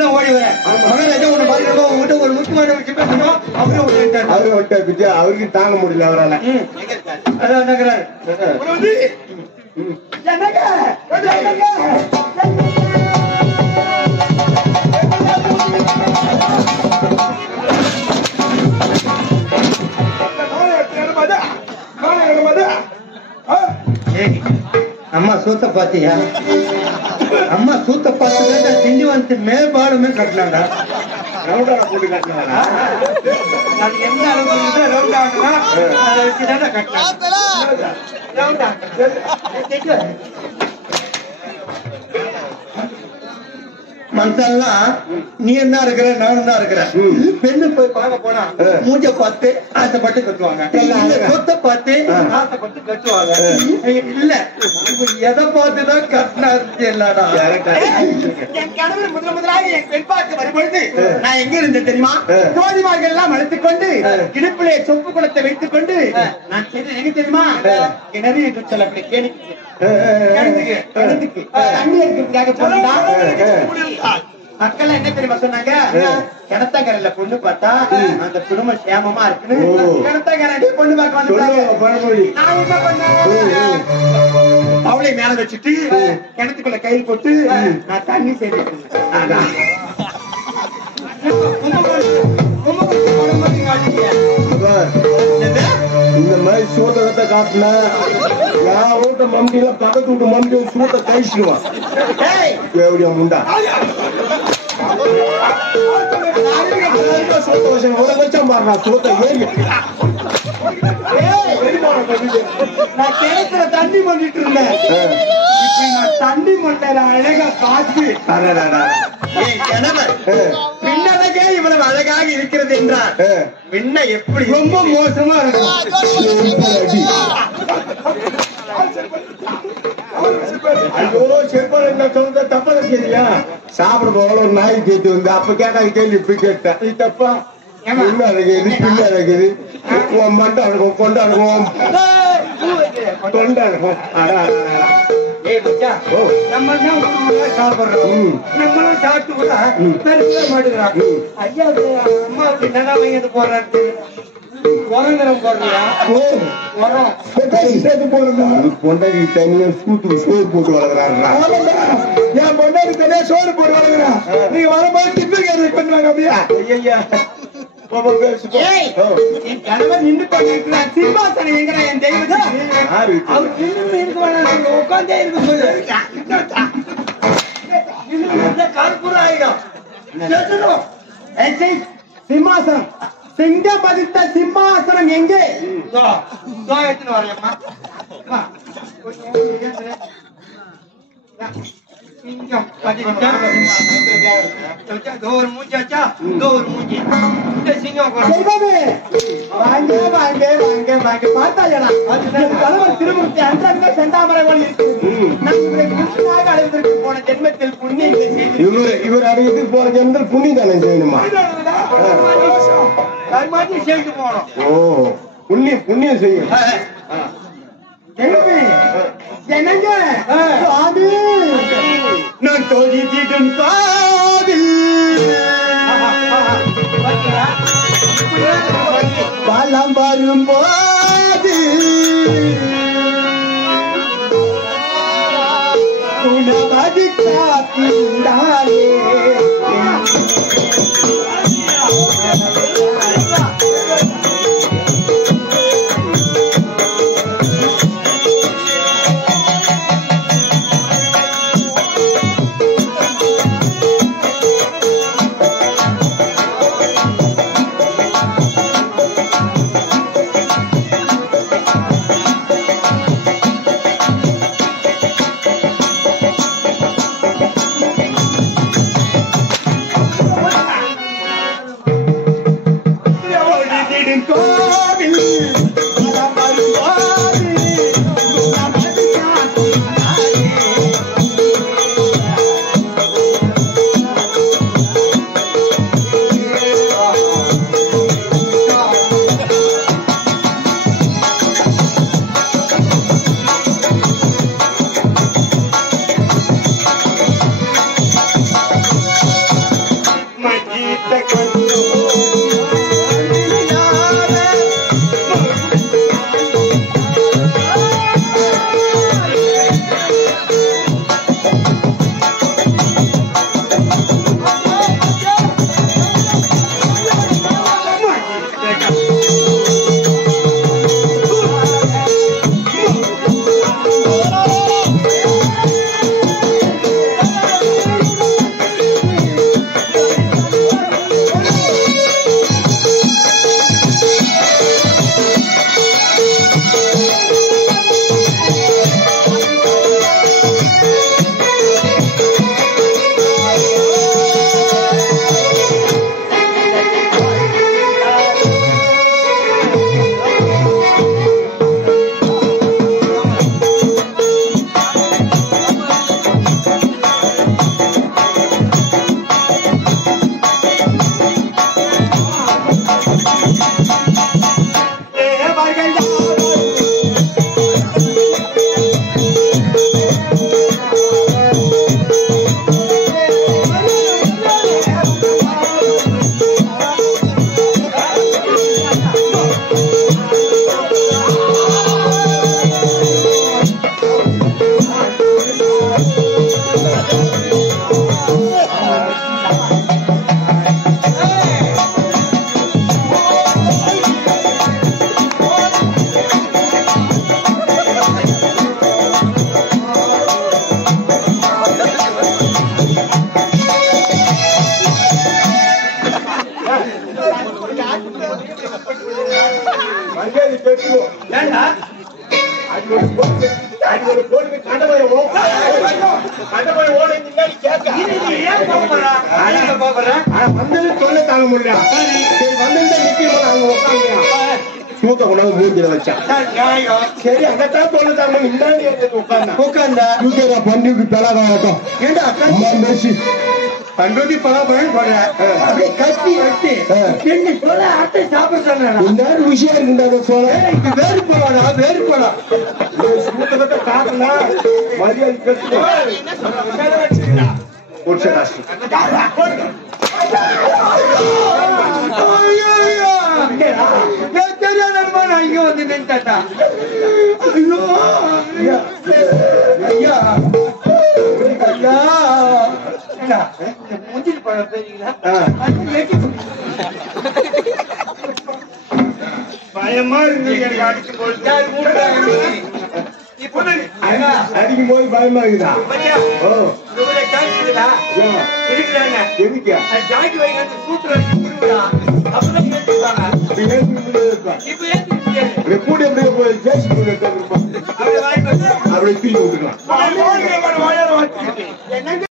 தான் ஓடி வரேன். மகாராஜா உன்னை பாத்துக்கோ, உங்ககிட்ட ஒரு முக்கியமான விஷயம் பேசணும். அவரு விட்டாரு. அவருக்கு தாங்க முடியல அவரால். அதான் நகராரு. அம்மா சூத்த பாத்தியா? அம்மா சூத்த பார்த்து திண்டிவனத்து மேம்பாடுமே கட்டினாங்க. ரவுண்டான போட்டு காட்டினாங்க. அது எந்த அளவுக்கு ரவுண்டானா அதை வச்சுதான் கட்டினாங்க. மனுஷன்லாம் நீ என்ன இருக்கிற நானும் தான் இருக்கிறேன். பெண்ணு போய் பார்க்க போனா மூஞ்ச பார்த்து ஆசைப்பட்டு கட்டுவாங்க, சொத்தை பார்த்து ஆசைப்பட்டு கட்டுவாங்க. இல்ல எதை பார்த்துதான் கட்டினாரு இல்லடா. என் கணவர் முதலாக என் பெண் பார்க்க வரும்பொழுது நான் எங்க இருந்தேன் தெரியுமா? ஜோதிமார்கள் எல்லாம் அழைத்துக் கொண்டு இடுப்பிலே சொப்பு குளத்தை வைத்துக் கொண்டு நான் எங்க தெரியுமா? கிணறு என்று சொல்லப்படி கேணிக்கு தண்ணி இருக்கிறதுக்காக போனா மக்கள் என்ன தெரியுமா சொன்னாங்க? கிணத்தங்கரையில பொண்ணு பார்த்தா அந்த குடும்பம் சேமமா இருக்குன்னு கிணத்தங்கரை பொண்ணு பார்க்க வந்து நான் என்ன பண்ணேன்? அவளை மேல வச்சுட்டு கிணத்துக்குள்ள கை போட்டு நான் தண்ணி செய்து இந்த மாதிரி சூட்டத்தை காட்டின நான் ஓட்ட மம்மியில பக்கத்து விட்டு மம்மி சூட்டை கழிச்சிடுவான். எப்படியா முண்டா வச்சா பாருங்க சூட்டை ஏறி நான் கிணத்துல தண்ணி பண்ணிட்டு இருந்தேன். தண்ணி மண்டையில அழகா காத்து பின்னதகே இவ்வளவு அழகாக இருக்கிறது என்றார். பின்ன எப்படி ரொம்ப மோசமா இருக்கும். ஐயோ செருப்பால சொல்ற தப்பா சரியா? சாப்பிட போகல ஒரு நாய் கேட்டு வந்து அப்ப கேட்டாங்க கேள்வி இப்ப கேட்டேன். இது தப்பா? என்ன அழகுது பின்ன அழகுது மண்டை அழகும் கொண்டா அழகும் தொண்டை அழகும். நம்மளும் சாப்பிட்டு கூட மாட்டுக்கிறான். ஐயா அம்மாவுக்கு என்னடா வாங்கிட்டு போறாரு? உரங்கிறம் போடுறியா? உரம் பொண்டாடி தனியா சூத்துக்கு சோறு போட்டு வளர்க்குறாருடா. என் பொண்டாடி தனியா சோறு போட்டு வளர்க்குறான். நீங்க வரும்போது டிஃபன் கேரி பண்ணுவாங்க அப்படியா? ஐயா என் கணவன் நின்று கொண்டிருக்கிறார். சிம்மாசனம் எங்க என் தெய்வம் அவர் நின்று உட்காந்தே இருக்க கருப்புற ஆயிடும். சிம்மாசனம் சிங்கம் பதித்த சிம்மாசனம் எங்கே? வரலம்மா சிங்கம் ஒரு மூஞ்சாச்சா ஒரு மூஞ்சி சிங்கம் வாங்க வாங்க வாங்க வாங்க பார்த்தாயா? தலைவர் திருமூர்த்தி அந்த செந்தாமரை போல இருக்கு. அடைவதற்கு போன ஜென்மத்தில் புண்ணியம் இவர் அடைவதற்கு போன ஜென்மத்தில் புண்ணியம் தானே செய்யணுமா? சேர்த்து போனோம். ஓ புண்ணியம் புண்ணியம் செய்யும். நான் தோழித்திடும் காதில் பலம் வரும்போது உணவதி காத்திருந்தாலே வந்தது தொல்லை தாங்க முடியல. சரி வந்திருந்தா நிச்சயமா அங்க உட்காந்து சூத்த கொண்டாந்து மூஞ்சில வச்சான். சரி அங்கத்தான் தொல்லை தாங்க முன்னாடி உட்காந்தா பண்டிகைக்கு பெலாகட்டும். ஏண்டா மெர்சி பண்ருட்டி பலாப்பழம் சொல்றேன். அப்படியே கட்டி வச்சு ரெண்டு சோள அட்டை சாப்பிட சொன்னேன். இன்னொரு விஷயம் இருக்குண்டா சோழ வேறு போடா வேறு போடா சூத்த காட்டுனா மரியாதை கட்டு தெரியாதமா நான் இங்க வந்து நின்றுட்டா. ஐயோ ஐயா ஐயா முந்திரி பழம் தெரியுங்களா? பயமா இருக்கு எனக்கு அடிச்சு போயிட்டு அடிக்கும் போது பயமா இருக்குதா? கூட்டி அப்படியே போய் அப்படி தூக்கி விட்டுக்கலாம்.